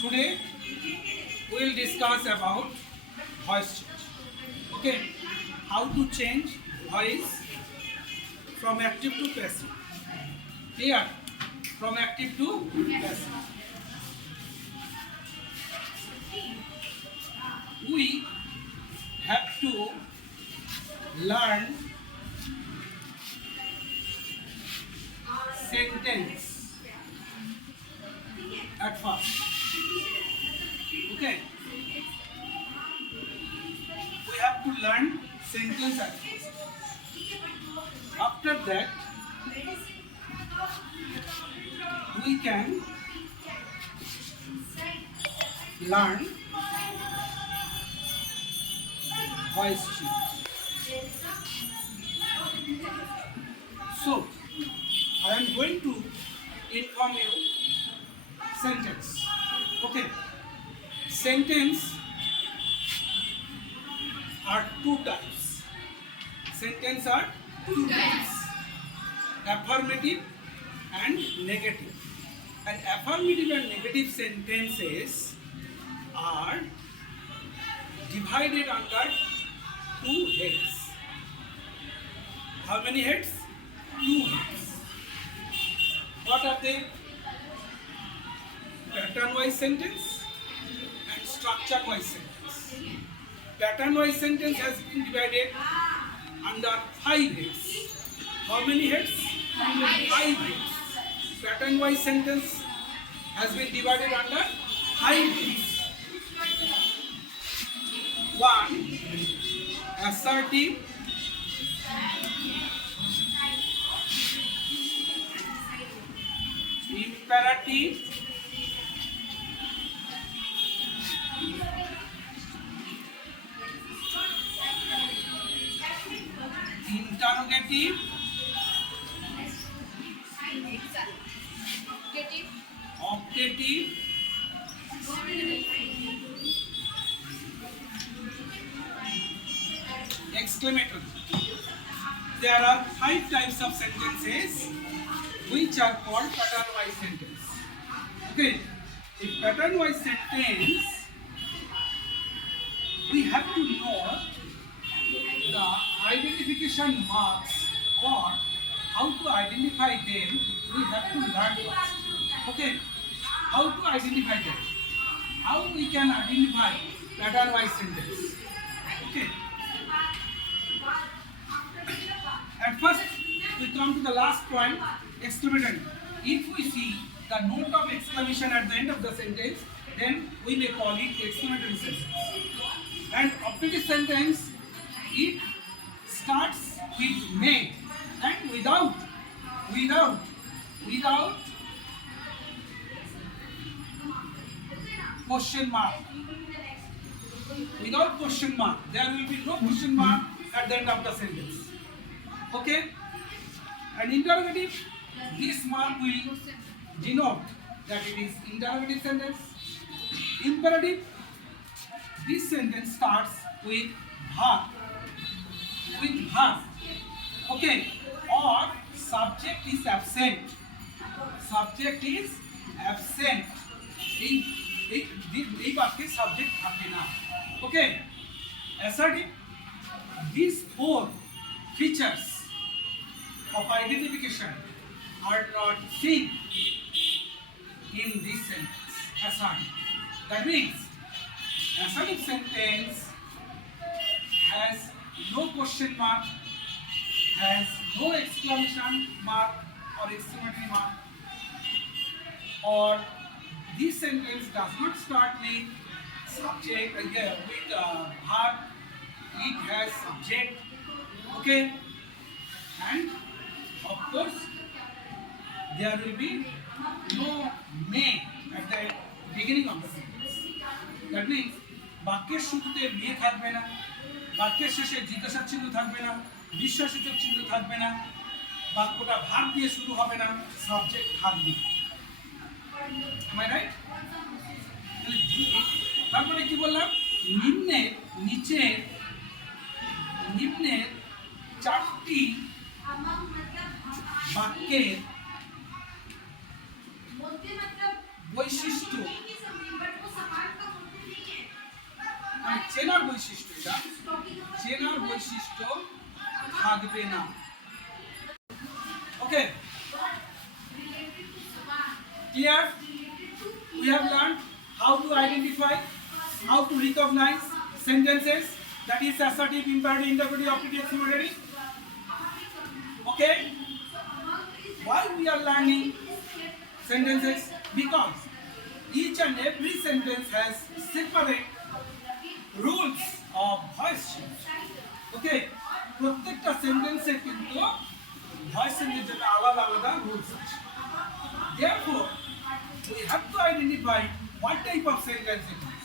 Today we will discuss about voice change. Okay, how to change voice from active to passive. Clear? From active to passive. We have to learn sentence at first. Okay, we have to learn sentence at first. After that, we can learn voice change. So, I am going to inform you sentence. Okay, sentence are two types. Sentence are two types: affirmative and negative. And affirmative and negative sentences are divided under two heads. How many heads? Two heads. What are they? Pattern-wise sentence and structure-wise sentence. Pattern-wise sentence has been divided under five heads. How many heads? Five heads. Pattern-wise sentence has been divided under five heads. One, assertive, imperative, interrogative, optative, exclamatory. There are five types of sentences which are called pattern-wise sentence. Okay, in pattern-wise sentence, we have to know the identification marks, or how to identify them. We have to learn first. Okay, how to identify them? How we can identify pattern-wise sentence? Okay. At first, we come to the last point, exclamatory. If we see the note of exclamation at the end of the sentence, then we may call it exclamatory sentence. And optative sentence, it starts with may and without question mark. Without question mark, there will be no question mark at the end of the sentence. Okay? And interrogative, this mark will denote that it is interrogative sentence. Imperative, this sentence starts with verb. Okay? Or subject is absent. Subject is absent. এই বাক্যে subject থাকে না। Okay? Assertive, these four features of identification are not seen in this sentence. Assertive. That means assertive sentence has no question mark, has no exclamation mark or exclamatory mark, or this sentence does not start with subject, with verb. It has subject. Okay, and of course there will be no may at the beginning of the sentence. That means বাক্যের শুরুতে মে থাকবে না, বাক্যের শেষে জিজ্ঞাসা চিহ্ন থাকবে না, বিস্ময়সূচক চিহ্ন থাকবে না, বাক্যটা ভার্ব দিয়ে শুরু হবে না, সাবজেক্ট থাকবে। Am I right? তারপরে কি বললাম? নিম্নের চারটি বাক্যের বৈশিষ্ট্য মানে চেনার বৈশিষ্ট্য, এটা চেনার বৈশিষ্ট্য থাকবে না। ওকে, clear? We have learned how to identify, how to recognize sentences, that is assertive, imperative, interrogative, operative, exclamatory. Okay, why we are learning sentences? Because each and every sentence has separate rules of voice change. Okay, প্রত্যেকটা সেন্টেন্সের কিন্তু voice চেঞ্জের জন্য আলাদা আলাদা rules আছে। Therefore, we have to identify what type of sentence it is.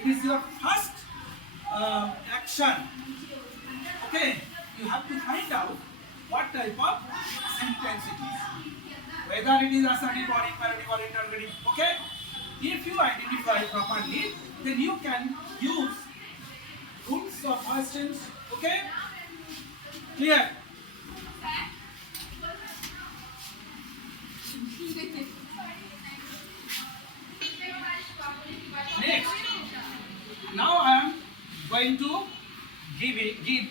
It is your first action. Okay, you have to find out what type of sentence it is, whether it is assertive or imperative or interrogative. Okay, if you identify properly, then you can use rules of voice change. Okay, clear? Next, now I am going to give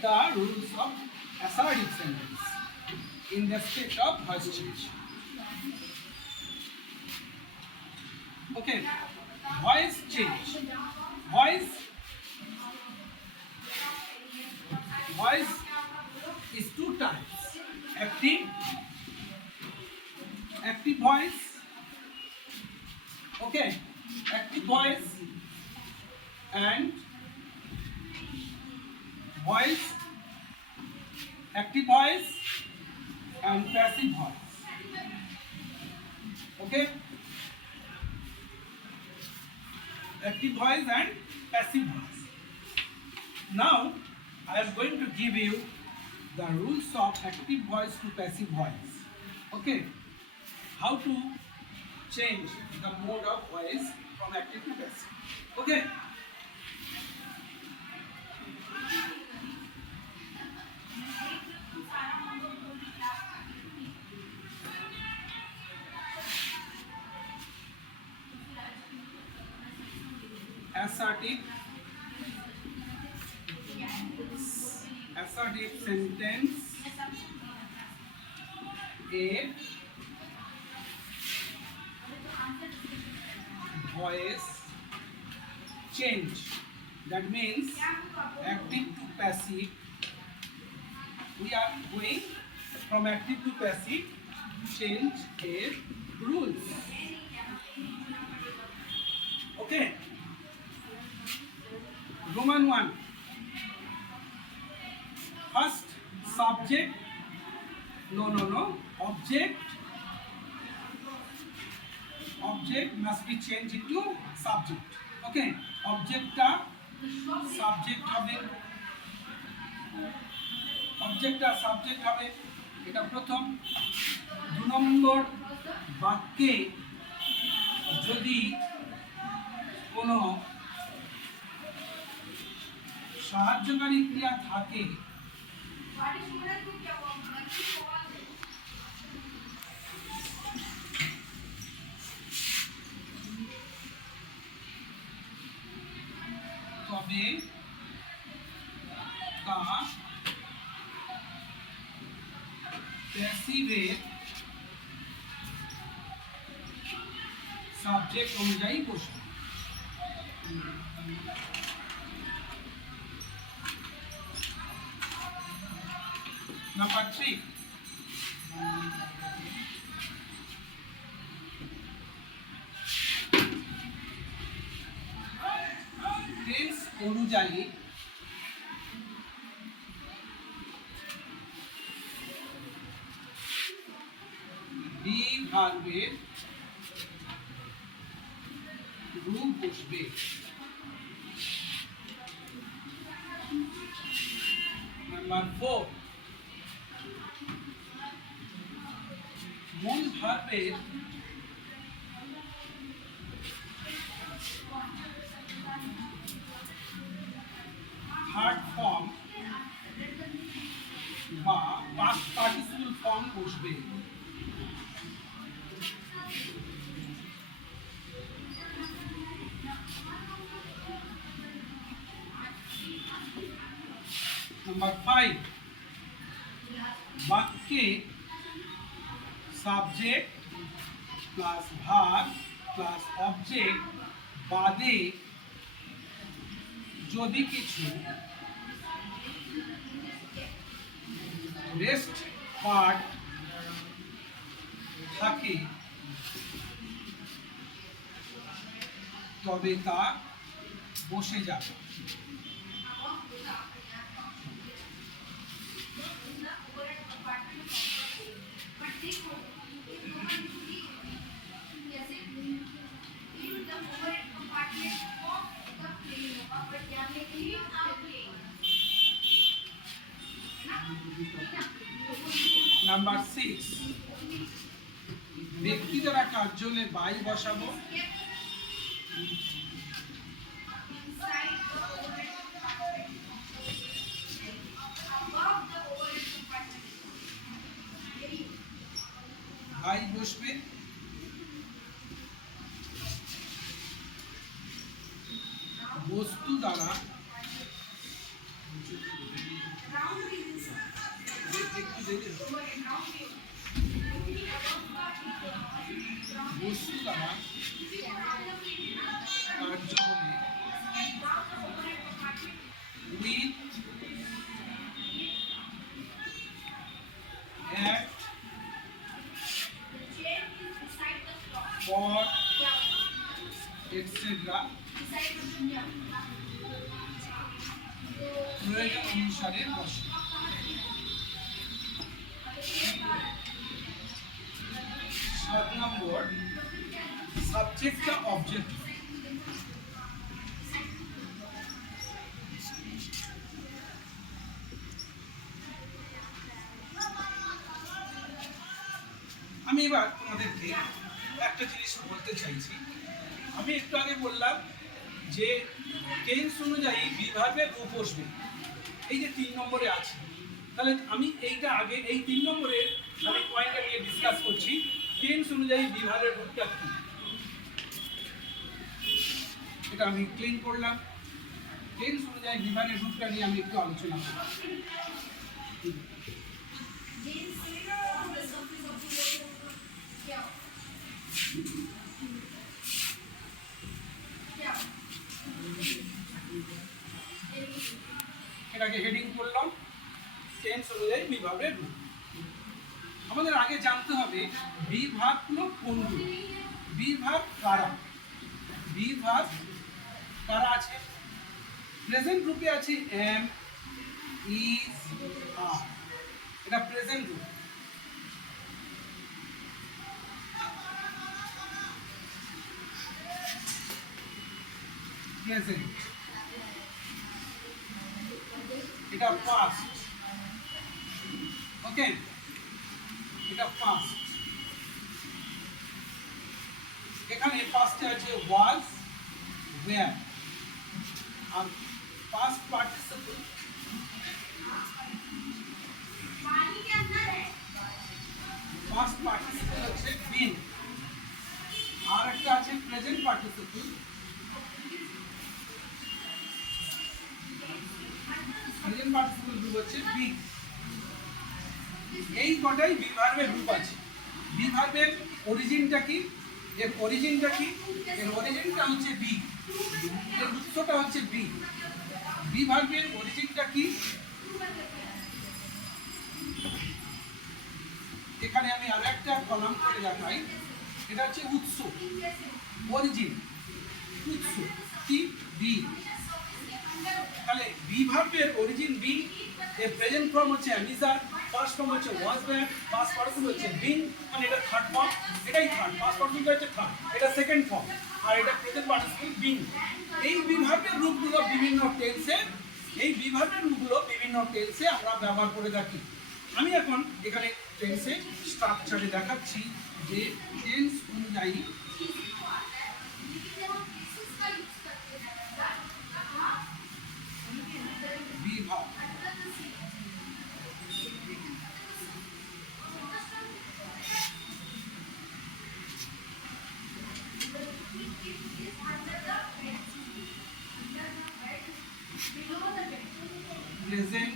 the rules of assertive sentence in the state of voice change. Okay, voice change. Voice is two types: active voice. Okay, active voice and voice, active voice and passive voice. Okay, active voice and passive voice. Now I am going to give you the rules of active voice to passive voice. Okay, how to change the mode of voice from active to passive. Okay, assertive sentence a voice change, that means active to passive. We are going from active to passive, change a rules. Okay, Roman 1. First, subject, object must be changed into subject. Okay, objectটা subject হবে, এটা প্রথম। 2 নম্বর, বাক্যে যদি কোনো সাহায্যকারী ক্রিয়া থাকে, তবে তা প্যাসিভের সাবজেক্ট অনুযায়ী বসবে। Number 3, টেন্স অনুযায়ী বি ভার্বের রূপ বসবে। নাম্বার 4, মূল ভার্বের থার্ড ফর্ম বা পাস্ট পার্টিসিপল ফর্ম বসবে। নাম্বার 5, বাক্যে subject plus verb plus object বাদে যদি কিছু রেস্ট পার্ট থাকে তবে তা বসে যাবে। নাম্বার 6, ব্যক্তি দ্বারা কার্য হলে বাই বসাবো। বাই বসবে। বস্তু দ্বারা বস্তু দ্বারা কার্য হলে উইথ at for etc. প্রয়োজন অনুসারে বসে। 7 নম্বর, সাবজেক্টটা অবজেক্ট। আমি এবার তোমাদেরকে একটা জিনিস বলতে চাইছি। আমি একটু আগে বললাম যে টেন্স অনুযায়ী বিভাগের রূপ বসবে, এই যে 3 নম্বরে আছে। তাহলে আমি এইটা আগে এই 3 নম্বরে আমি পয়েন্টটা নিয়ে ডিসকাস করছি। টেন্স অনুযায়ী বিভাগের রূপটা কি, এটা আমি ক্লিন করলাম। টেন্স অনুযায়ী বিভাগের রূপটা নিয়ে আমি একটু আলোচনা করব। এটাকে হেডিং করলাম টেন্স অনুযায়ী বিভাগের রূপ। আমাদের আগে জানতে হবে বিভাগগুলো কোনগুলো, বিভাগ কারা। বিভাগ কারা আছে? প্রেজেন্ট রূপে আছে এম, ইজ, আর, এটা প্রেজেন্ট রূপ। প্রেজেন্ট, এটা পাস্ট। ওকে, এটা পাস্ট। এখানে পাস্টে আছে ওয়াজ, ওয়্যার। আর পাস্ট পার্টিসিপল হচ্ছে বিন। আর একটা আছে প্রেজেন্ট পার্টিসিপল। প্রেজেন্ট পার্টিসিপল রূপ হচ্ছে বি। এই কটাই বিভার্বের রূপ আছে। বিভার্বের অরিজিনটা কি? এর অরিজিনটা কি? এর অরিজিনটা হচ্ছে বি, এর উৎসটা হচ্ছে বি। বিভার্বের অরিজিনটা কি? এখানে আমি আরেকটা কলাম করে দেখাই। এটা হচ্ছে উৎস, অরিজিন, উৎস কি? বি। তাহলে বিভার্বের অরিজিন বি, এর প্রেজেন্ট ফর্ম হচ্ছে অ্যামিজার, ফার্স্ট ফর্ম হচ্ছে ওয়াজ ওয়্যার, পাস্ট পার্টিসিপল হচ্ছে বিন, মানে এটা থার্ড ফর্ম, এটাই থার্ড, পাস্ট পার্টিসিপল হচ্ছে থার্ড, এটা সেকেন্ড ফর্ম, আর এটা প্রেজেন্ট পার্টিসিপল বিন। এই বিভার্বের রূপগুলো বিভিন্ন টেন্সে, এই বিভার্বের রূপগুলো বিভিন্ন টেন্সে আমরা ব্যবহার করে থাকি। আমি এখন এখানে টেন্সে স্ট্রাকচারে দেখাচ্ছি যে টেন্স অনুযায়ী বিভাগ। Present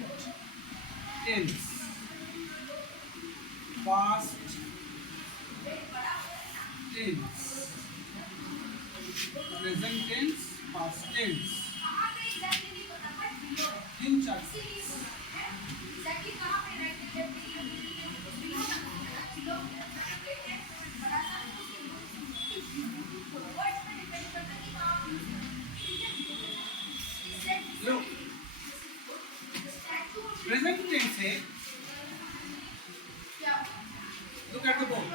tense, present tense, past tense, future tense. Look, present tense है, look at the board.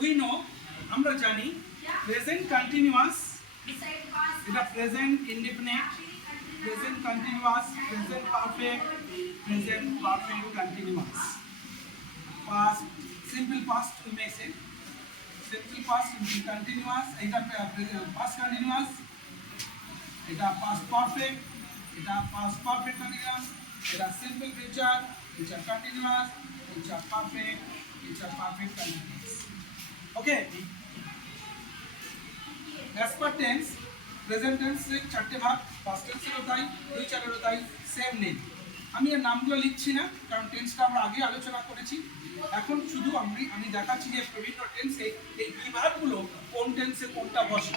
We know, আমরা জানি present continuous, এটা present indefinite, present continuous, present perfect, present perfect continuous. Past, simple past we may say, simple past, simple continuous, এটা past continuous, এটা past perfect, এটা past perfect continuous, এটা simple future, future continuous, future perfect, future perfect continuous. Okay, as per tense, present tense এর চারটে ভাগ, past tense এরও তাই, future এরও তাই, সেম নেম। আমি এর নামগুলো লিখছি না কারণ টেন্সটা আমরা আগে আলোচনা করেছি। এখন শুধু আমি দেখাচ্ছি যে বিভিন্ন টেন্সে এই বিভাগগুলো কোন টেন্সে কোনটা বসে।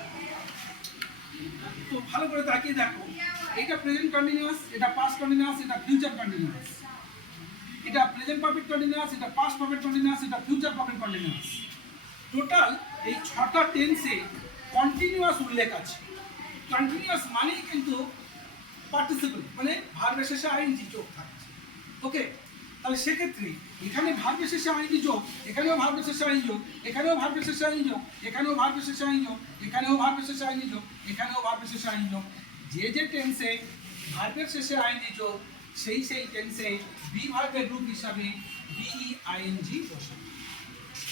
তো ভালো করে তাকিয়ে দেখো, এটা প্রেজেন্ট কন্টিনিউয়াস, এটা পাস্ট কন্টিনিউয়াস, এটা ফিউচার কন্টিনিউয়াস, এটা প্রেজেন্ট পারফেক্ট কন্টিনিউয়াস, এটা পাস্ট পারফেক্ট কন্টিনিউয়াস, এটা ফিউচার পারফেক্ট কন্টিনিউয়াস। টোটাল এই 6টা টেন্সে কন্টিনিউয়াস উল্লেখ আছে। কন্টিনিউয়াস মানেই কিন্তু পার্টিসিপল, মানে ভার্বের শেষে আইএনজি যোগ থাকছে। ওকে, তাহলে সেক্ষেত্রে এখানে ভার্বের শেষে আইএনজি যোগ, এখানেও ভার্বের শেষে আইএনজি যোগ, এখানেও ভার্বের শেষে আইএনজি যোগ, এখানেও ভার্বের শেষে আইএনজি যোগ, এখানেও ভার্বের শেষে আইএনজি যোগ, এখানেও ভার্বের শেষে আইএনজি যোগ। যে টেন্সে ভার্বের শেষে আইএনজি যোগ সেই টেন্সে বি ভার্বের রূপ হিসাবে বিইআইএনজি বসে।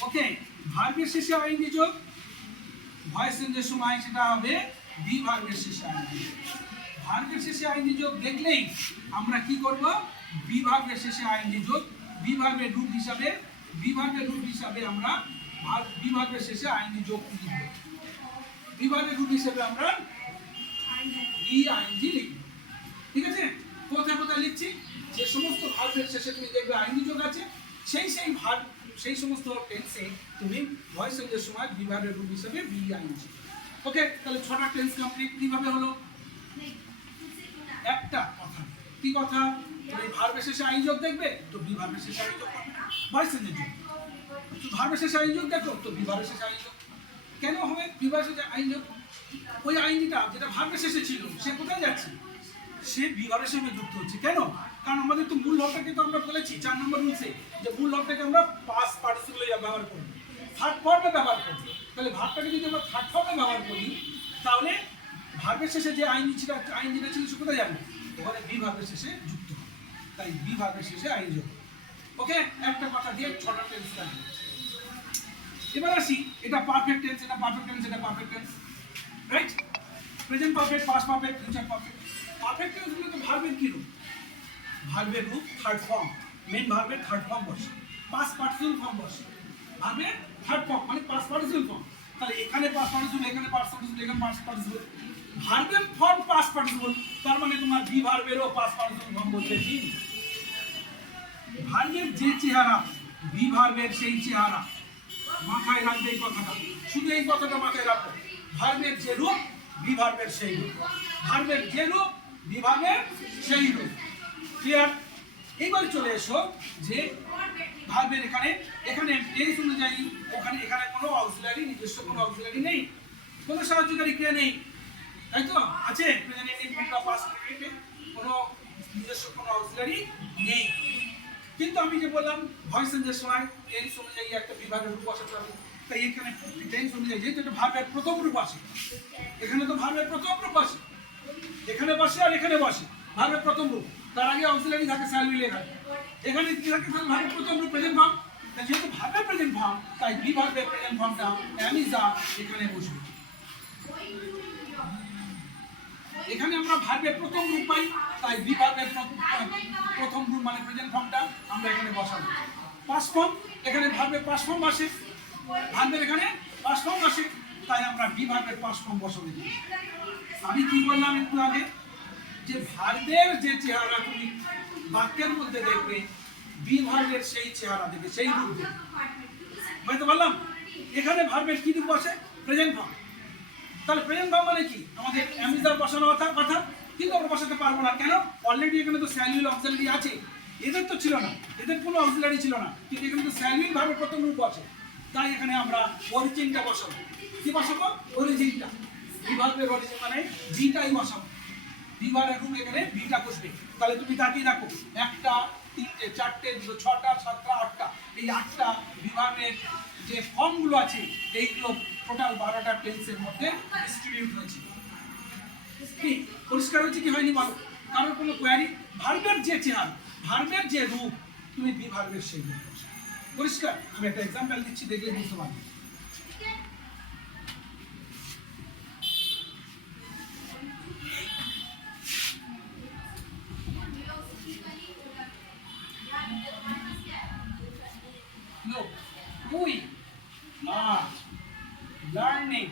ওকে, ভার্বের শেষে আইএনজি যোগ, ভয়েস চেঞ্জের সময় সেটা হবে বি ভার্বের শেষে আইএনজি যোগ। ভার্বের শেষে আইএনজি যোগ দেখলেই আমরা কি করব, বি ভার্বের শেষে আইএনজি যোগ, বি ভার্বের রূপ হিসাবে আমরা বি ভার্বের শেষে আইএনজি যোগ লিখব। বি ভার্বের রূপ হিসাবে আমরা ইআইএনজি লিখব। ঠিক আছে, কোথায় কোথায় লিখছি, যে সমস্ত ভার্বের শেষে তুমি দেখবে আইএনজি যোগ আছে সেই ভার্ব, সেই সমস্ত টেন্সে তুমি ভয়েস চেঞ্জের সময় বি ভার্বের রূপ হিসাবে বিইআইএনজি। ওকে, তাহলে 6টা টেন্স কমপ্লিট। কিভাবে হলো? একটা কথা, কি কথা, তুমি ভার্বের শেষে আইএনজি যোগ দেখবে তো বি ভার্বের শেষে আইএনজি যোগ করবে, ভয়েস চেঞ্জের যোগ। তো ভার্বের শেষে আইএনজি যোগ দেখো তো বি ভার্বের শেষে আইএনজি যোগ। কেন হবে বি ভার্বের শেষে আইএনজি যোগ? ওই আইএনজিটা যেটা ভার্বের শেষে ছিল সে কোথায় যাচ্ছে, সে বি ভার্বের সঙ্গে যুক্ত হচ্ছে। কেন? কারণ আমাদের তো মূল ভাবটাকে তো আমরা বলেছি 4 নম্বর রুলসে যে মূল ভাবটাকে আমরা পাস্ট পার্টিসিপলে ব্যবহার করব, থার্ড ফর্মে ব্যবহার করব। তাহলে ভাবটাকে যদি আমরা থার্ড ফর্মে ব্যবহার করি তাহলে ভার্বের শেষে যে আইএনজিটা ছিল সে কোথায় যাবে, ওখানে বি ভার্বের শেষে যুক্ত হবে। তাই বি ভার্বের শেষে আইএনজি যোগ। ওকে, একটা কথা দিয়ে 6টা টেন্স কাটবে। এবার আসি, এটা পারফেক্ট টেন্স, এটা পারফেক্ট টেন্স, এটা perfect tense, right? Present perfect, past perfect, future perfect. Perfect টেন্সগুলো তো ভার্বের কি রূপ? ভার্বের রূপ থার্ড ফর্ম, মেন ভার্বের থার্ড ফর্ম বসে, পাস্ট পার্টিসিপল ফর্ম বসে, ভার্বের থার্ড ফর্ম মানে পাস্ট পার্টিসিপল ফর্ম। তাহলে এখানে পাস্ট পার্টিসিপল, এখানে পাস্ট পার্টিসিপল, এখানে পাস্ট পার্টিসিপল, ভার্বের ফর্ম পাস্ট পার্টিসিপল, তার মানে তোমার বি ভার্বেরও পাস্ট পার্টিসিপল ফর্ম বলতে কি, ভার্বের যে চেহারা বি ভার্বের সেই চেহারা। মাথায় রাখবে এই কথাটা, শুধু এই কথাটা মাথায় রাখো, ভার্বের যে রূপ বি ভার্বের সেই রূপ, ভার্বের যে রূপ বি ভার্বের সেই রূপ। ক্লিয়ার? এইবার চলে এসো যে ভার্বের এখানে টেন্স অনুযায়ী এখানে কোনো অক্সিলারি, নিজস্ব কোনো অক্সিলারি নেই, কোনো সাহায্যকারী ক্রিয়া নেই, তাই তো? আছে প্রেজেন্ট ইনডিফিনিট বা পাস্ট ইনডিফিনিটে কোনো নিজস্ব কোনো অক্সিলারি নেই। কিন্তু আমি যে বললাম ভয়েস চেঞ্জের সময় টেন্স অনুযায়ী একটা বিভাগের রূপ বসাতে হবে। তাই এখানে টেন্স অনুযায়ী যেহেতু এটা ভার্বের প্রথম রূপ আসে, এখানে তো ভার্বের প্রথম রূপ আসে, এখানে বসে আর এখানে বসে ভার্বের প্রথম রূপ, তার আগে অক্সিলারি থাকে শ্যাল উইল এর, এখানে কি থাকে ভার্বের প্রথম রূপ প্রেজেন্ট ফর্ম। তাই যেহেতু ভার্বের প্রেজেন্ট ফর্ম তাই বি ভার্বের প্রেজেন্ট ফর্মটা am is are এখানে বসবে। এখানে আমরা ভার্বের প্রথম রূপ পাই, তাই বি ভার্বের প্রথম রূপ মানে প্রেজেন্ট ফর্মটা আমরা এখানে বসাবো। পাস্ট ফর্ম, এখানে ভার্বের পাস্ট ফর্ম আসে, ভার্বের এখানে পাস্ট ফর্ম আসে, তাই আমরা বি ভার্বের পাস্ট ফর্ম বসাবো। আমি কি বললাম একটু আগে, যে ভার্বের যে চেহারা তুমি বাক্যের মধ্যে দেখবে বি ভার্বের সেই চেহারা দেখবে, সেই রূপ দেখবে, বুঝতে পারলাম? এখানে ভার্বের কি রূপ বসে? Present verb. তাহলে প্রেজেন্ট ভার্ব মানে কি? আমাদের অ্যামিজার বসানো কথা, কিন্তু আমরা বসাতে পারবো না। কেন? অলরেডি এখানে তো স্যালুইল অক্সিলারি আছে, এদের তো ছিল না, এদের কোনো অক্সিলারি ছিল না, কিন্তু এখানে তো স্যালুইল ভার্বের প্রথম রূপ আছে। তাই এখানে আমরা অরিজিনটা বসাবো। কি বসাবো? অরিজিনটা। ভার্বের অরিজিন মানে ভিটাই বসাবো। ভার্বের রূপ এখানে ভিটা বসবে। তাহলে তুমি তাকিয়ে দেখো, 1টা 3টে 4টে 6টা 7টা 8টা, এই 8টা ভার্বের যে ফর্মগুলো আছে এইগুলো টোটাল 12টা টেন্সের মধ্যে ডিস্ট্রিবিউট হয়েছে। কি পরিষ্কার হয়েছে কি হয়নি বলো? কারোর কোনো কোয়ারি? ভার্বের যে চেহারা, ভার্বের যে রূপ, তুমি ভার্বের সেই রূপ। পরিষ্কার? আমি একটা এক্সাম্পল দিচ্ছি, দেখলে বুঝতে পারবে। Look, we are learning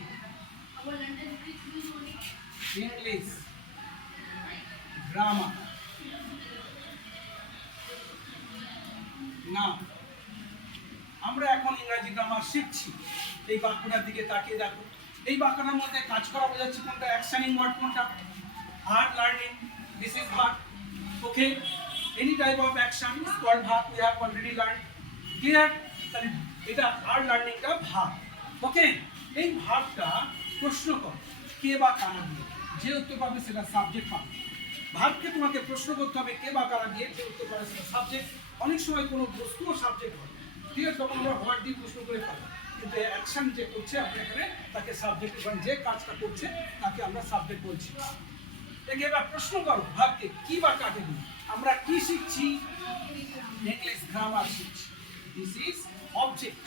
English grammar now. আমরা এখন ইংরেজি গ্রামার শিখছি। এই বাক্যটার দিকে তাকিয়ে দেখো, এই বাক্যটার মধ্যে কাজ করা বোঝাচ্ছে কোনটা? অ্যাকশনিং ওয়ার্ড কোনটা? আর learning, this is verb. Okay, any type of action is called verb, we have already learn. Clear? তাহলে এটা আর লার্নিংটা ভার্ব। ওকে, এই ভার্বটা প্রশ্ন কর কে বা কারা দিয়ে, যে উত্তর পাবে সেটা সাবজেক্ট পাবে। ভার্বকে তোমাকে প্রশ্ন করতে হবে কে বা কারা দিয়ে, যে উত্তর পাবে সেটা সাবজেক্ট। অনেক সময় কোনো বস্তুও সাবজেক্ট হয়, ঠিক আছে, তখন আমরা হোয়াট দিয়ে প্রশ্ন করে পাবো, কিন্তু অ্যাকশন যে করছে আমরা এখানে তাকে সাবজেক্ট, এবং যে কাজটা করছে তাকে আমরা সাবজেক্ট বলছি। একে এবার প্রশ্ন করো ভাবকে কি বা কাকে দিই। আমরা কি শিখছি? ইংলিশ গ্রামার শিখছি। This is object.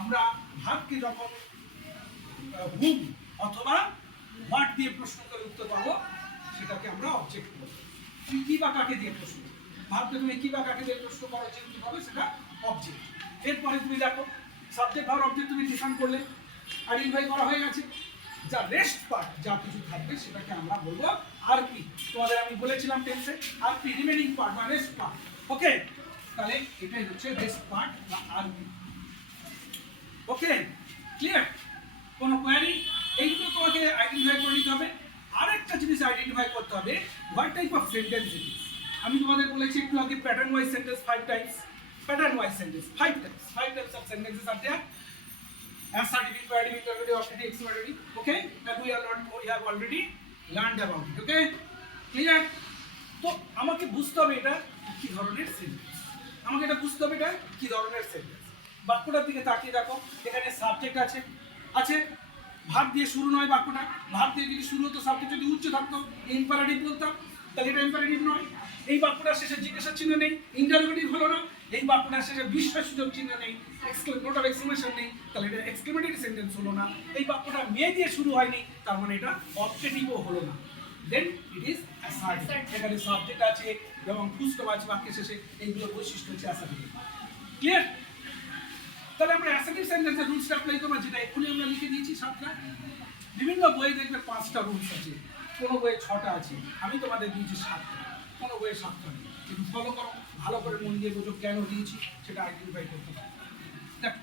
আমরা ভাবকে যখন হুম অথবা হোয়াট দিয়ে প্রশ্ন করে উত্তর পাবো সেটাকে আমরা অবজেক্ট বলবো। তুমি কি বা কাকে দিয়ে প্রশ্ন, ভাবকে তুমি কি বা কাকে দিয়ে প্রশ্ন করো যে উত্তর পাবে সেটা অবজেক্ট। এরপরে তুমি দেখো সাবজেক্ট আর অবজেক্ট তুমি ডিফাইন করলে, আইডেন্টিফাই করা হয়ে গেছে। যা রেস্ট পার্ট যা কিছু থাকবে সেটাকে আমরা বলবো আরপি। তোমাদের আমি বলেছিলাম টেন্সে আরপি রিমেনিং পার্ট বা রেস্ট পার্ট। ওকে, তাহলে এটাই হচ্ছে রেস্ট পার্ট বা আরপি। ওকে, ক্লিয়ার? কোনো কোয়ারি? এইগুলো তোমাকে আইডেন্টিফাই করে নিতে হবে। আরেকটা জিনিস আইডেন্টিফাই করতে হবে, what type of sentence it is. আমি তোমাদের বলেছি একটু আগে pattern wise sentence 5 Times. Pattern wise sentence 5 times. 5 types of sentences are there. Assertive, imperative, interrogative, optative, exclamative. Okay, that we have already learned about it. Okay, clear? তো আমাকে বুঝতে হবে এটা কি ধরনের সেন্টেন্স। আমাকে এটা বুঝতে হবে এটা কি ধরনের সেন্টেন্স। বাক্যটার দিকে তাকিয়ে দেখো, এখানে সাবজেক্ট আছে ভার্ব দিয়ে শুরু নয় বাক্যটা। ভার্ব দিয়ে যদি শুরু হতো, সাবজেক্ট যদি উচ্চ থাকতো, ইম্পারেটিভ বলতাম, তাহলে এটা ইম্পারেটিভ নয়। এই বাক্যটার শেষে জিজ্ঞাসা চিহ্ন নেই, ইন্টারোগেটিভ হলো না। এই বাক্যটার শেষে বিস্ময়সূচক চিহ্ন নেই, নোট অফ এক্সক্লেমেশন নেই, তাহলে এটা এক্সক্লেমেটরি সেন্টেন্স হলো না। এই বাক্যটা মে দিয়ে শুরু হয়নি, তার মানে এটা অবজেক্টিভও হলো না। দেন ইট ইজ অ্যাসার্টিভ। এখানে সাবজেক্ট আছে এবং ফুলস্টপ আছে বাক্যের শেষে, এইগুলো বৈশিষ্ট্য হচ্ছে অ্যাসার্টিভ। ক্লিয়ার? তাহলে আমরা অ্যাসার্টিভ সেন্টেন্সের রুলসটা অ্যাপ্লাই করব, যেটা এখনই আমরা লিখে দিয়েছি 7টা। বিভিন্ন বইয়ে দেখবে 5টা রুলস আছে, কোনো বইয়ে 6টা আছে, আমি তোমাদের দিয়েছি 7টা, কোনো বইয়ে 7টা নেই। কিন্তু ফলো করো, ভালো করে মন দিয়ে বোঝো কেন দিয়েছি, সেটা আইডেন্টিফাই করতে পারো। দেখ,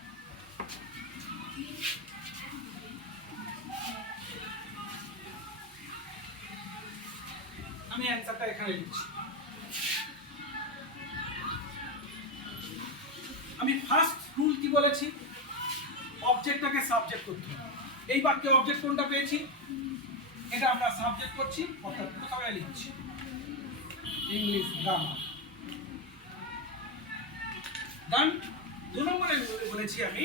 আমি অ্যান্সারটা এখানে লিখছি। আমি ফার্স্ট রুল কি বলেছি? অবজেক্টটাকে সাবজেক্ট করতে হবে। এই বাক্যে অবজেক্ট কোনটা পেয়েছি? এটা আমরা সাবজেক্ট করছি, অর্থাৎ প্রথমে লিখছি ইংলিশ গ্রামার। ডান। 2 নম্বরে বলেছি আমি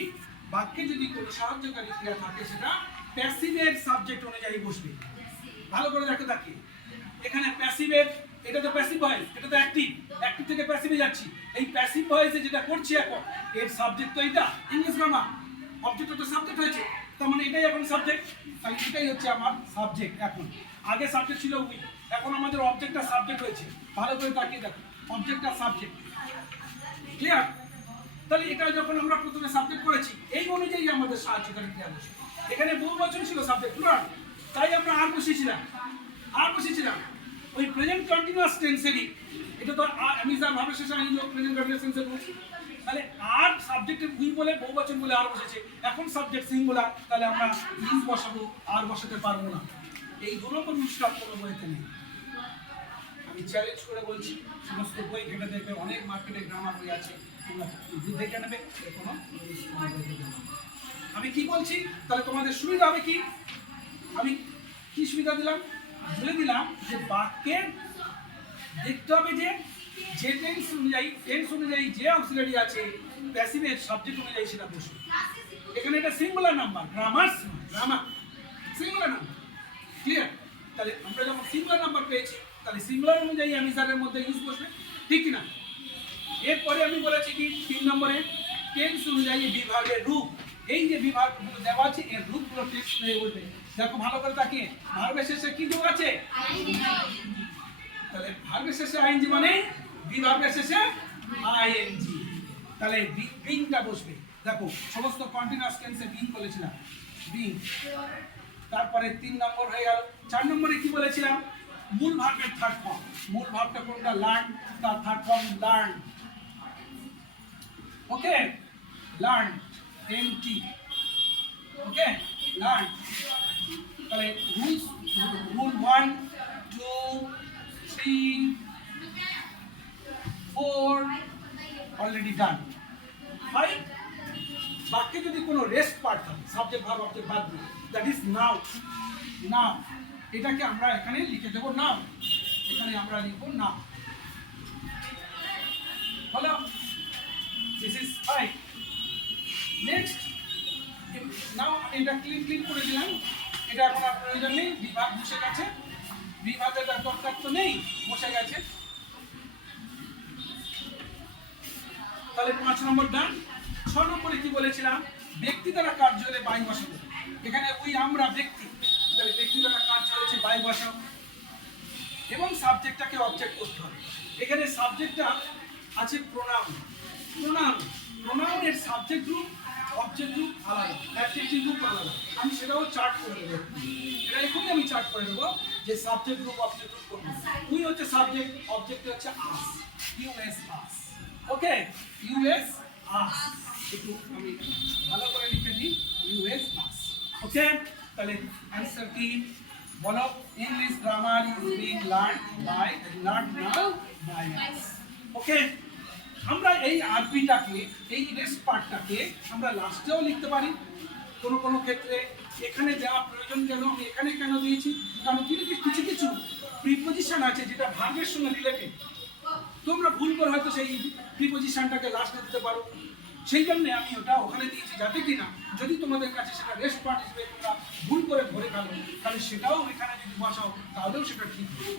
বাক্যে যদি কোনো সাহায্যকারী ক্রিয়া থাকে সেটা প্যাসিভের সাবজেক্ট অনুযায়ী বসবে। ভালো করে দেখো, তাকিয়ে এখানে প্যাসিভের, এটা তো প্যাসিভ ভয়েস, এটা তো অ্যাক্টিভ, অ্যাক্টিভ থেকে প্যাসিভে যাচ্ছি। এই প্যাসিভ ভয়েসে যেটা করছি এখন, এর সাবজেক্ট তো এটা ইংলিশ গ্রামার, অবজেক্টটা তো সাবজেক্ট হয়েছে, তার মানে এটাই এখন সাবজেক্ট। তাই এটাই হচ্ছে আমার সাবজেক্ট। এখন আগে সাবজেক্ট ছিল উই, এখন আমাদের অবজেক্টটা সাবজেক্ট হয়েছে। ভালো করে তাকিয়ে দেখো, অবজেক্টটা সাবজেক্ট। ক্লিয়ার? তাহলে এটা যখন আমরা প্রথমে সাবজেক্ট করেছি, এই অনুযায়ী আমাদের সাহায্যকারী ক্রিয়া বসে। এখানে বহু বচন ছিল সাবজেক্ট, তাই আমরা আর বসেছিলাম ওই প্রেজেন্ট কন্টিনিউয়াস টেন্সেরই। এটা তো অ্যামিজার ভাবে শেষে আইলো প্রেজেন্ট কন্টিনিউয়াস টেন্সের রুল। তাহলে আর সাবজেক্টের উই বলে বহুবচন বলে আর বসেছে, এখন সাবজেক্ট সিঙ্গুলার, তাহলে আমরা ইজ বসাবো, আর বসাতে পারবো না। এই দুটো রুলসটা কোনো বইতে নেই। আমি চ্যালেঞ্জ করে বলছি, সমস্ত বই ঘেটে দেখবে, অনেক মার্কেটে গ্রামার বই আছে, তোমরা দেখে নেবে, কোনো আমি কি বলছি, তাহলে তোমাদের সুবিধা হবে কি, আমি কি সুবিধা দিলাম, বলে দিলাম যে বাক্যের দেখতে হবে যে টেন্স অনুযায়ী যে অক্সিলারি আছে প্যাসিভের সাবজেক্ট অনুযায়ী সেটা বসবে। এখানে এটা singular number, grammar singular number, clear? তাহলে আমরা যখন সিঙ্গুলার নাম্বার পেয়েছি, তাহলে সিঙ্গুলার অনুযায়ী অ্যামিজারের মধ্যে ইউজ বসবে, ঠিক কি না? এরপরে আমি বলেছি কি 3 নম্বরে টেন্স অনুযায়ী বিভাগের রূপ, এই যে বিভাগগুলো দেওয়া আছে এর রূপগুলো টেন্স অনুযায়ী বলবে। দেখো ভালো করে তাকিয়ে, ভার্বের শেষে কি যোগ আছে? তাহলে ভার্বের শেষে আইএনজি মানে বিভাগের শেষে আইএনজি, তাহলে বিংটা বসবে। দেখো সমস্ত কন্টিনিউয়াস টেন্সে বিং বলেছিলাম, বিং। তারপরে 3 নম্বর হয়ে গেল। 4 নম্বরে কি বলেছিলাম? মূল ভার্বের থার্ড ফর্ম, মূল ভার্বটা কোনটা? লার্ন, তার থার্ড ফর্ম লার্ন। ওকে, লার্ন, এনটি, ওকে, লার্ন। তাহলে রুল 1 2 3 4 অলরেডি ডান। 5 বাক্যে যদি কোনো রেস্ট পার্ট থাকে, সাবজেক্ট ভার্ব অবজেক্ট বাদ দিয়ে, দ্যাট ইজ নাও। নাও এটাকে আমরা এখানে লিখে দেবো নাও, এখানে আমরা লিখবো নাও। হলো, দিস ইজ 5। নেক্সট, নাও এটা ক্লিন করে দিলাম, এটা এখন আর প্রয়োজন নেই, বিভাগ বসে গেছে, বিভাগের দরকার তো নেই, বসে গেছে। তাহলে 5 নম্বর ডান। 6 নম্বরে কি বলেছিলাম? ব্যক্তি দ্বারা কার্য হলে বাই বসাবো। এখানে ওই আমরা ব্যক্তি, তাহলে ব্যক্তি দ্বারা কার্য হচ্ছে বাই বসাবো, এবং সাবজেক্টটাকে অবজেক্ট করতে হবে। এখানে সাবজেক্টটা আছে প্রোনাউন, প্রোনাউনের সাবজেক্ট গ্রুপ অবজেক্ট গ্রুপ আলাদা, অ্যাডজেক্টিভ গ্রুপ আলাদা। আমি সেটাও চার্ট করে দেবো, এটা এখনই আমি চার্ট করে দেবো যে সাবজেক্ট গ্রুপ অবজেক্ট গ্রুপ করবো। উই হচ্ছে সাবজেক্ট, অবজেক্ট হচ্ছে আস, ইউএস আস। ওকে, ইউএস আস, একটু আমি ভালো করে লিখে দিই, ইউএস আস। ওকে, তাহলে অ্যান্সার কি বলো? English grammar is being learn now by us. Okay, আমরা এই আরবিটাকে, এই রেস্ট পার্টটাকে আমরা লাস্টেও লিখতে পারি কোনো ক্ষেত্রে। এখানে দেওয়া প্রয়োজন কেন, আমি এখানে কেন দিয়েছি? কারণ কিছু কিছু প্রিপোজিশন আছে যেটা ভার্বের সঙ্গে রিলেটেড, তোমরা ভুল করে হয়তো সেই প্রিপোজিশনটাকে লাস্টে দিতে পারো, সেই জন্য আমি ওটা ওখানে দিয়েছি, যাতে কিনা যদি তোমাদের কাছে সেটা রেস্ট পার্ট হিসেবে তোমরা ভুল করে ধরে ফেলো, তাহলে সেটাও এখানে যদি বসাও তাহলেও সেটা ঠিক হবে।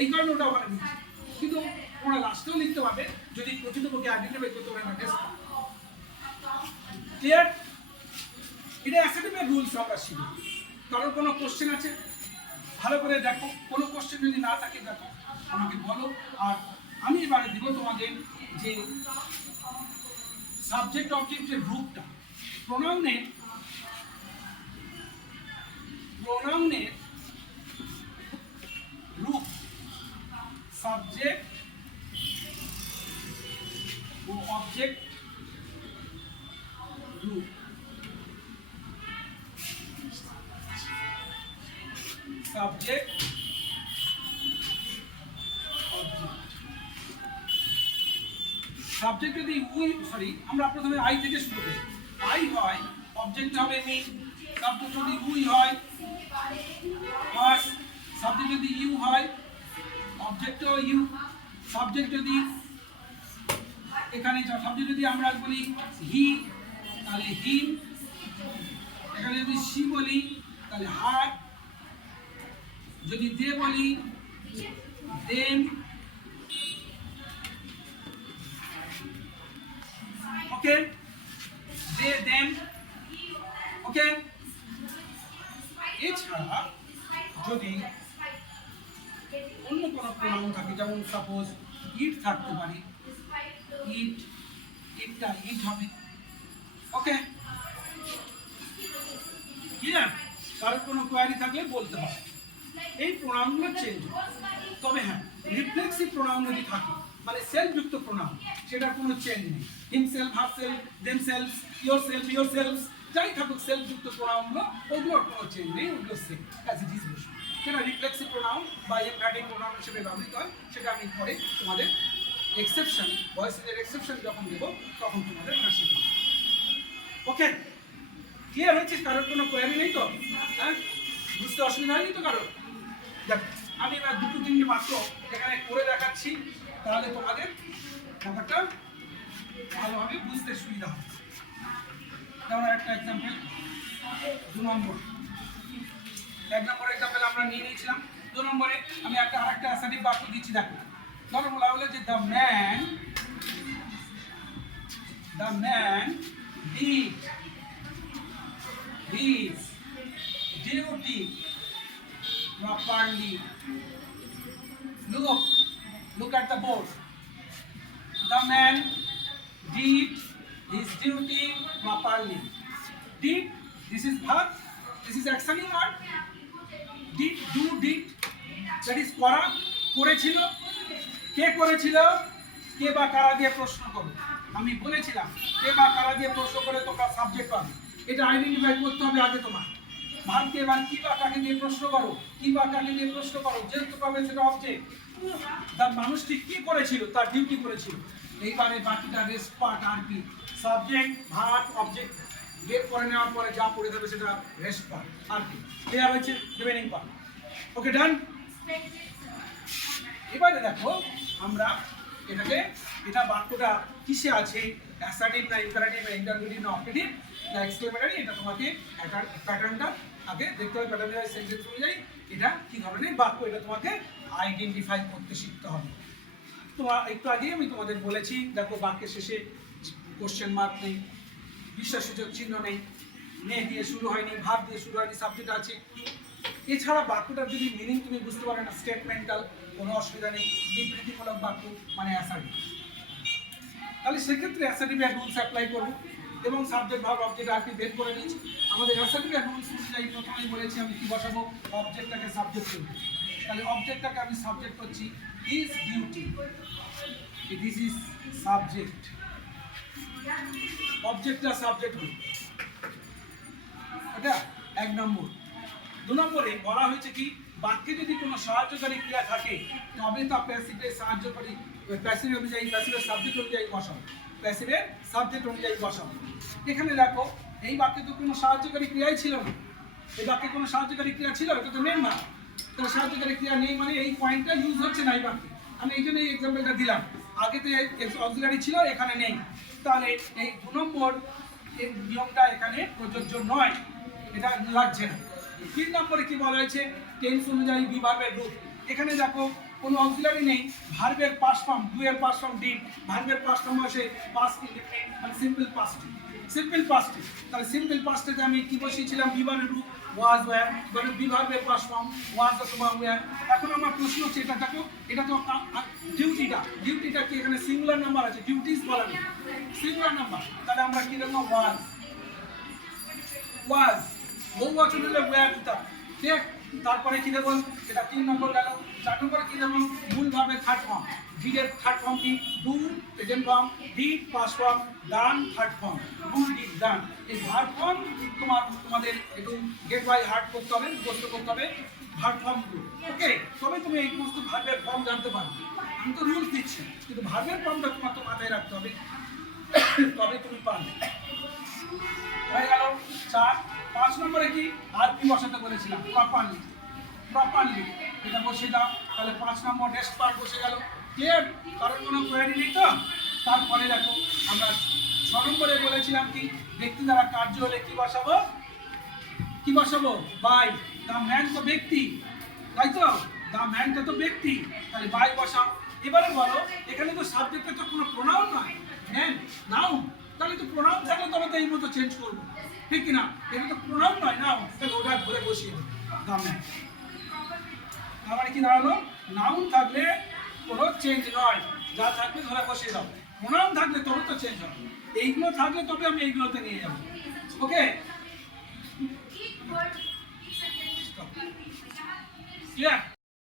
এই কারণে ওটা ওখানে দিয়েছি, কিন্তু তোমরা লাস্টেও লিখতে পারবে যদি প্রকৃতপক্ষে আইডেন্টিফাই করতে পারে না রেস্ট। ক্লিয়ার? এটা অ্যাকাডেমিক রুলস আমরা শিখি। কারোর কোনো কোশ্চেন আছে? ভালো করে দেখো, কোনো কোশ্চেন যদি না থাকে দেখো আমাকে বলো। আর আমি এবারে দিব তোমাদের যে সাবজেক্ট অবজেক্টের গ্রুপটা, প্রোনাউনের গ্রুপ, সাবজেক্ট ও অবজেক্ট গ্রুপ। সাবজেক্ট সাবজেক্ট যদি আমরা প্রথমে আই থেকে শুরু করি। আই হয়, অবজেক্ট হবে মি। সাবজেক্ট যদি উই হয়, আস। সাবজেক্ট যদি ইউ হয়, অবজেক্টও ইউ। সাবজেক্ট যদি এখানে সাবজেক্ট যদি আমরা বলি হি, তাহলে হিম। এখানে যদি সি বলি তাহলে হার। যদি দে বলি দেম। ওকে, দে দেম। ওকে, এছাড়া যদি অন্য কোনো প্রোনাউন থাকে, যেমন সাপোজ ইট থাকতে পারে, ইটটা ইট হবে। ওকে, ক্লিয়ার? কারোর কোনো কোয়ারি থাকলে বলতে হবে। এই প্রোনাউনগুলো চেঞ্জ হয়, তবে হ্যাঁ রিফ্লেক্সিভ প্রোনাউন যদি থাকে, মানে সেলফযুক্ত প্রোনাউন, সেটার কোনো চেঞ্জ নেই। হিমসেলফ, হারসেলফ, দেমসেলফস, ইয়োরসেলফস, যাই থাকুক সেলফ যুক্ত প্রোনাউনগুলো, ওগুলোর কোনো চেঞ্জ নেই, ওগুলো সেম অ্যাজ ইট ইজ বসে। সেটা রিফ্লেক্সিভ প্রোনাউন বা এমফ্যাটিক প্রোনাউন হিসেবে ব্যবহৃত হয়, সেটা আমি পরে তোমাদের এক্সেপশন, ভয়েসের এক্সেপশন যখন দেবো তখন তোমাদের শেখাবো। ওকে, ক্লিয়ার হয়েছে? কারোর কোনো কোয়ারি নেই তো? হ্যাঁ, বুঝতে অসুবিধা হয়নি তো কারোর? দেখো আমি এবার দুটো তিনটে মাত্র এখানে করে দেখাচ্ছি, তাহলে তোমাদের ব্যাপারটা ভালোভাবে বুঝতে সুবিধা হবে। যেমন একটা এক্সাম্পল, 2 নম্বর, 1 নম্বর এক্সাম্পল আমরা নিয়ে নিয়েছিলাম। 2 নম্বরে আমি আরেকটা অ্যাসার্টিভ বাক্য দিচ্ছি। দেখো, ধরো বলা হলো যে the man did his duty properly. Look at the board. The man did his duty properly. Did, this is verb, this is actioning word. Did, did, that is করা, করেছিল। কে করেছিল? কে বা কারা দিয়ে প্রশ্ন করো। আমি বলেছিলাম কে বা কারা দিয়ে প্রশ্ন করে তোমরা সাবজেক্ট পাবে, এটা আইডেন্টিফাই করতে হবে আগে তোমার। ভাবকে এবার কি বা কাকে দিয়ে প্রশ্ন করো, কি বা কাকে দিয়ে প্রশ্ন করো, যেহেতু পাবে সেটা অবজেক্ট। তার মানুষটি কি করেছিল? তার ডিউটি করেছিল। এইবারে বাকিটা রেস্ট পার্ট আর কি, সাবজেক্ট, ভার্ব, অবজেক্ট বের করে নেওয়ার পরে যা পড়ে যাবে সেটা রেস্ট পার্ট আর কি। ক্লিয়ার হয়েছে? Remaining part. Okay, done. এবারে দেখো আমরা এটাকে, এটা বাক্যটা কিসে আছে, অ্যাসার্টিভ না ইম্পারেটিভ না ইন্টারোগেটিভ না অবজেক্টিভ না এক্সক্লেমেটরি, এটা তোমাকে প্যাটার্নটা আগে দেখতে হবে। প্যাটার্ন সেন্টেন্স অনুযায়ী এটা কি ধরনের বাক্য, এটা তোমাকে আইডেন্টিফাই করতে শিখতে হবে। তোমার একটু আগেই আমি তোমাদের বলেছি, দেখো বাক্যের শেষে কোশ্চেন মার্ক নেই, বিশ্বাসসূচক চিহ্ন নেই, নে দিয়ে শুরু হয়নি, ভাব দিয়ে শুরু হয়নি, সাবজেক্ট আছে। এছাড়া বাক্যটার যদি মিনিং তুমি বুঝতে পারো না, স্টেটমেন্টাল, কোনো অসুবিধা নেই, বিবৃতিমূলক বাক্য মানে অ্যাসার্টিভ, তাহলে সেক্ষেত্রে অ্যাসার্টিভের রুলস অ্যাপ্লাই করবো এবং সাবজেক্ট ভার্ব অবজেক্ট আর কি বের করে নিচ্ছি। আমাদের অ্যাসার্টিভের রুলস অনুযায়ী প্রথমেই বলেছি আমি কি বসাবো, অবজেক্টটাকে সাবজেক্ট করব। তাহলে অবজেক্টটাকে আমি সাবজেক্ট করছি his duty, this is subject, অবজেক্টটা সাবজেক্ট হল, এটা 1 নম্বর। 2 নম্বরে বলা হয়েছে কি, বাক্যে যদি কোনো সাহায্যকারী ক্রিয়া থাকে তবে তা প্যাসিভের সাহায্যকারী, প্যাসিভ অনুযায়ী, প্যাসিভের সাবজেক্ট অনুযায়ী বসাবো, প্যাসিভের সাবজেক্ট অনুযায়ী বসাবো। এখানে দেখো এই বাক্যে তো কোনো সাহায্যকারী ক্রিয়াই ছিল না, এই বাক্যে কোনো সাহায্যকারী ক্রিয়া ছিল, এটা তো নেই না, তো সাহায্যকারী ক্রিয়া নেই মানে এই পয়েন্টটা ইউজ হচ্ছে না এই বাক্যে। আমি এই জন্য এই এক্সাম্পলটা দিলাম, আগে তো অক্সিলারি ছিল, এখানে নেই, তাহলে এই 2 নম্বর এই নিয়মটা এখানে প্রযোজ্য নয়, এটা লাগছে না। 3 নম্বরে কি বলা হয়েছে, টেন্স অনুযায়ী বি ভার্বের রূপ। এখানে দেখো কোনো অক্সিলারি নেই, ভার্বের পাস্ট ফর্ম, ডু এর পাস্ট ফর্ম ডিড, ভার্বের পাস্ট ফর্ম আসে পাস্ট ইনডিফিনিট মানে সিম্পল পাস্ট, সিম্পল পাস্ট। তাহলে সিম্পল পাস্টেতে আমি কি বসিয়েছিলাম, বি ভার্বের রূপ ওয়াজ ওয়্যার, মানে বি ভার্বের পাস্ট ফর্ম ওয়াজ অথবা ওয়্যার। এখন আমার প্রশ্ন হচ্ছে, এটা দেখো এটা তো ডিউটিটা কি এখানে সিঙ্গুলার নাম্বার আছে, ডিউটিস বলা নেই, সিঙ্গুলার নাম্বার, তাহলে আমরা কি লিখব, ওয়াজ, বহু বচন হলে ওয়্যার দিতাম, ঠিক। তারপরে কি দেবো, এটা 3 নম্বর গেল। 4 নম্বরে কি দেবো, মূল ভাবে থার্ড ফর্ম, ডিডের থার্ড ফর্ম কি, do present form, did past form, done third form, do did done. এই ভার্ব ফর্ম তোমাদের একটু গেট বাই হার্ট করতে হবে, মুখস্থ করতে হবে ভার্ব ফর্মগুলো। ওকে, তবে তুমি এই সমস্ত ভার্বের ফর্ম জানতে পারবে। আমি তো রুলস দিচ্ছি, কিন্তু ভার্বের ফর্মটা তোমার তো মাথায় রাখতে হবে, তবে তুমি পারবে। হয়ে গেল 4। 5 নম্বরে কি, আর কি বসাতে বলেছিলাম, প্রপারলি, এটা বসে দাও। তাহলে 5 নম্বর নেক্সট পার্ট বসে গেল। ক্লিয়ার? কারণ কোনো কোয়ারি নেই তো। তারপরে দেখো আমরা 6 নম্বরে বলেছিলাম কি, ব্যক্তি দ্বারা কার্য হলে কি বসাবো, বাই। দ্য ম্যান তো ব্যক্তি, তাই তো, দ্য ম্যানটা তো ব্যক্তি, তাহলে বাই বসাও। এবারে বলো, এখানে তো সাবজেক্টে তো কোনো প্রোনাউন নয়, ম্যান নাউন, তাহলে তো প্রোনাউন থাকলে তবে তো এই মতো চেঞ্জ করবো, ঠিক কিনা? এটা তো প্রোনাউন নয়, নাউন, তাহলে ওটা ধরে বসিয়ে দেবো, দ্য ম্যান। তার মানে কি দাঁড়ালো, নাউন থাকলে কোনো চেঞ্জ নয়, যা থাকবে ধরে বসিয়ে দাও। প্রোনাউন থাকলে তবে তো চেঞ্জ হবে, এইগুলো থাকলে তবে আমি এইগুলোতে নিয়ে যাবো। ওকে, ক্লিয়ার?